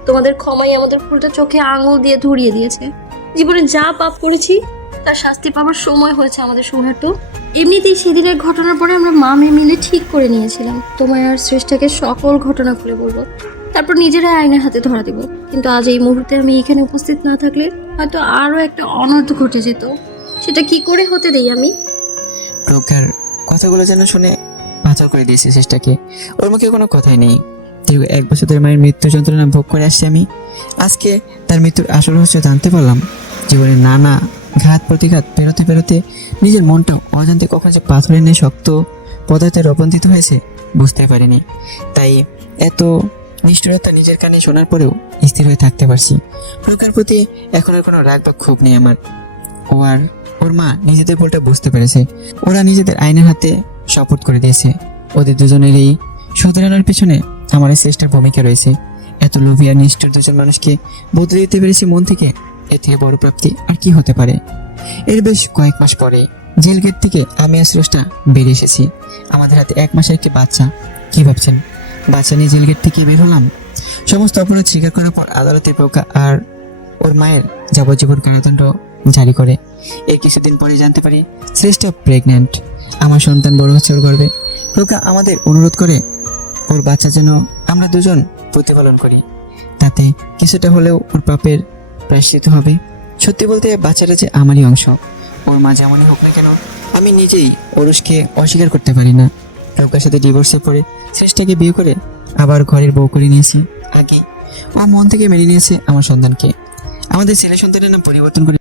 তোমাদের ক্ষমাই আমাদের ফুলটা চোখে আঙুল দিয়ে ধরিয়ে দিয়েছে। জীবনে যা পাপ করেছি তার শাস্তি পাওয়ার সময় হয়েছে আমাদের সৌহার্দ্য। এমনিতেই সেদিনের ঘটনার পরে আমরা মা মেয়ে মিলে ঠিক করে নিয়েছিলাম তোমায় আর শ্রেষ্ঠাকে সকল ঘটনা খুলে বলবো, তারপর নিজেরাই আইনের হাতে ধরা দেব। কিন্তু আজ এই মুহূর্তে আমি এখানে উপস্থিত না থাকলে হয়তো আরো একটা অনর্থ ঘটে যেত। সেটা কি করে হতে দেই আমি? প্রজ্ঞার কথাগুলো যেন শুনে পাথর করে দিয়েছে চেষ্টাকে। ওর মুখে কোনো কথাই নেই। দীর্ঘ 1 বছর ধরে মায়ের মৃত্যু যন্ত্রণা ভোগ করে আসছি আমি। আজকে তার মৃত্যুর আসল রহস্য জানতে পারলাম। জীবনের নানা ঘাত প্রতিঘাত পেরোতে পেরোতে নিজের মনটা অজান্তে কখন যে পাথরের ন্যায় শক্ত পদার্থে রূপান্তরিত হয়েছে বুঝতে পারিনি। তাই এত নিষ্ঠুরতা নিজের কানে শোনার পরেও স্থির হয়ে থাকতে পারছি। প্রকার প্রতি এখন আর কোনো রাগ বা ক্ষোভ নেই আমার। ও আর ওর মা নিজেদের ভুলটা বুঝতে পেরেছে। ওরা নিজেদের আইনের হাতে শপথ করে দিয়েছে। ওদের দুজনের এই শুধরানোর পিছনে আমার এই শ্রেষ্ঠের ভূমিকা রয়েছে। এত লোভী আর নিষ্ঠুর দুজন মানুষকে বদলে দিতে পেরেছি মন থেকে, এর থেকে বড় প্রাপ্তি আর কি হতে পারে। এর বেশ কয়েক মাস পরে জেল গেট থেকে আমি আর স্রষ্টা বেরিয়ে এসেছি। আমাদের হাতে 1 মাসের একটি বাচ্চা। কি ভাবছেন, বাচ্চা নিয়ে জেল গেট থেকে বের হলাম? সমস্ত অপরাধ স্বীকার করার পর আদালতে প্রকা আর ওর মায়ের যাবজ্জীবন কারাদণ্ড জারি করে। এর কিছুদিন পরে জানতে পারি শ্রেষ্ঠ প্রেগন্যান্ট। আমার সন্তান বড় হচ্ছে ওর গর্ভে। প্রকা আমাদের অনুরোধ করে ওর বাচ্চা যেন আমরা দুজন প্রতিপালন করি, তাতে কিছুটা হলেও ওর পাপের প্রায়শ্চিত্ত হবে। সত্যি বলতে বাচ্চাটা যে আমারই অংশ। ওর মা যেমনই হোক না কেন, আমি নিজেই ওরসকে অস্বীকার করতে পারি না। প্রজ্ঞার সাথে ডিভোর্সে পড়ে শ্রেষ্ঠাকে বিয়ে করে আবার ঘরের বউ করে নিয়েছি। আগে ও মন থেকে মেনে নিয়েছে আমার সন্তানকে। আমাদের ছেলে সন্তানের নাম পরিবর্তন করে